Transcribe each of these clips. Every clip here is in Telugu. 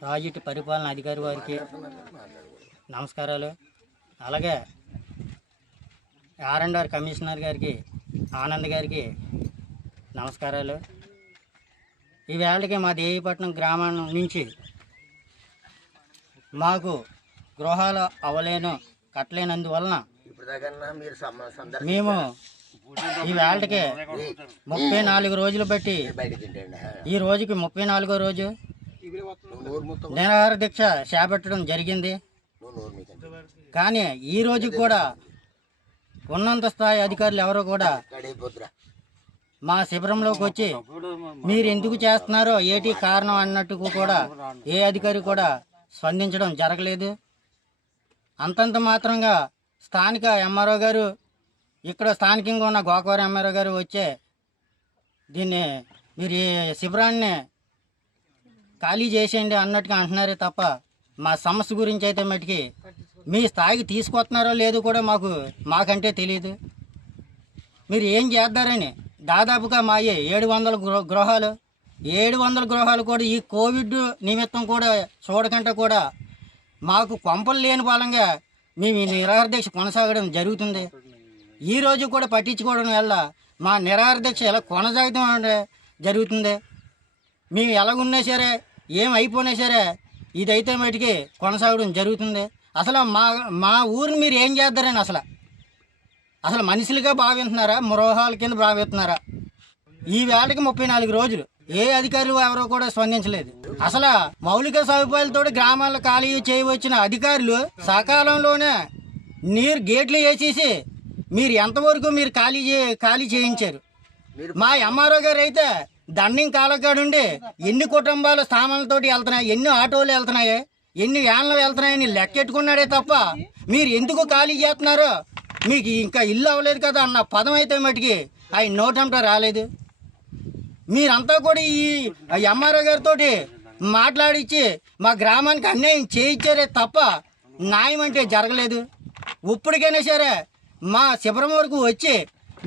ప్రాజెక్ట్ పరిపాలన అధికారి వారికి నమస్కారాలు. అలాగే ఆర్ అండ్ ఆర్ కమిషనర్ గారికి ఆనంద్ గారికి నమస్కారాలు. ఈవేళకి మా దేవీపట్నం గ్రామం నుంచి మాకు గృహాలు అవలేను కట్టలేనందువలన మేము ఈ వేళకి ముప్పై నాలుగు రోజులు బట్టి ఈ రోజుకి ముప్పై నాలుగో రోజు నువ్వు నిరాహార దీక్ష చేపట్టడం జరిగింది. కానీ ఈ రోజు కూడా ఉన్నంత స్థాయి అధికారులు ఎవరో కూడా మా శిబిరంలోకి వచ్చి మీరు ఎందుకు చేస్తున్నారో ఏటి కారణం అన్నట్టు కూడా ఏ అధికారి కూడా స్పందించడం జరగలేదు. అంతంత మాత్రంగా స్థానిక ఎంఆర్ఓ గారు ఇక్కడ స్థానికంగా ఉన్న గోకవరం ఎంఆర్ఓ గారు వచ్చే దీన్ని మీరు ఈ శిబిరాన్ని ఖాళీ చేసేయండి అన్నట్టుగా అంటున్నారే తప్ప మా సమస్య గురించి అయితే మటుకి మీ స్థాయికి తీసుకొస్తున్నారో లేదో కూడా మాకు మాకంటే తెలియదు మీరు ఏం చేద్దారని దాదాపుగా మా ఏడు వందల గృహాలు ఏడు వందల గృహాలు కూడా ఈ కోవిడ్ నిమిత్తం కూడా చూడకంటే కూడా మాకు కొంపలు లేని బలంగా మేము నిరాహార దీక్ష కొనసాగడం జరుగుతుంది. ఈ రోజు కూడా పట్టించుకోవడం వల్ల మా నిరాహార ఎలా కొనసాగడం జరుగుతుంది. మేము ఎలాగున్నా సరే ఏం అయిపోయినా సరే ఇదైతే మటుకి కొనసాగడం జరుగుతుంది. అసలు మా మా ఊరిని మీరు ఏం చేద్దారని అసలు? అసలు మనుషులుగా భావిస్తున్నారా? మృహాల కింద భావిస్తున్నారా? ఈ వేళకి ముప్పై నాలుగు రోజులు. ఏ అధికారులు ఎవరో కూడా స్పందించలేదు. అసలు మౌలిక సదుపాయాలతో గ్రామాల ఖాళీ చేయవచ్చిన అధికారులు సకాలంలోనే నీరు గేట్లు వేసేసి మీరు ఎంతవరకు మీరు ఖాళీ చే ఖాళీ చేయించారు? మా ఎంఆర్ఓ గారు అయితే దండం కాలకాడుండి ఎన్ని కుటుంబాలు స్థానాలతోటి వెళ్తున్నాయి ఎన్ని ఆటోలు వెళ్తున్నాయి ఎన్ని వ్యాన్లు వెళ్తున్నాయని లెక్కెట్టుకున్నాడే తప్ప మీరు ఎందుకు ఖాళీ చేస్తున్నారు? మీకు ఇంకా ఇల్లు అవ్వలేదు కదా అన్న పదం అయితే మటుకి ఆయన నోటంట రాలేదు. మీరంతా కూడా ఈ ఎంఆర్ఓ గారితో మాట్లాడిచ్చి మా గ్రామానికి అన్యాయం చేయించారే తప్ప న్యాయం అంటే జరగలేదు. ఇప్పటికైనా సరే మా శిబిరం వరకు వచ్చి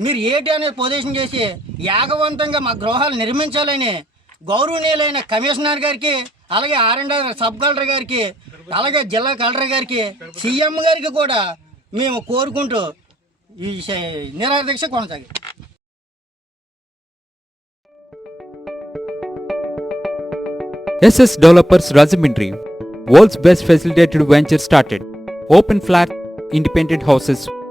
మీరు ఏటి అనేది పొజిషన్ చేసి యాగవంతంగా మా గృహాలు నిర్మించాలని గౌరవనీయులైన కమిషనర్ గారికి అలాగే ఆర్ సబ్ కలెక్టర్ గారికి అలాగే జిల్లా కలెక్టర్ గారికి సీఎం గారికి కూడా మేము కోరుకుంటూ ఈ నిరాదీక్ష కొనసాగి S S developers Rajahmundry world's best facilitated venture started. Open flat, independent houses,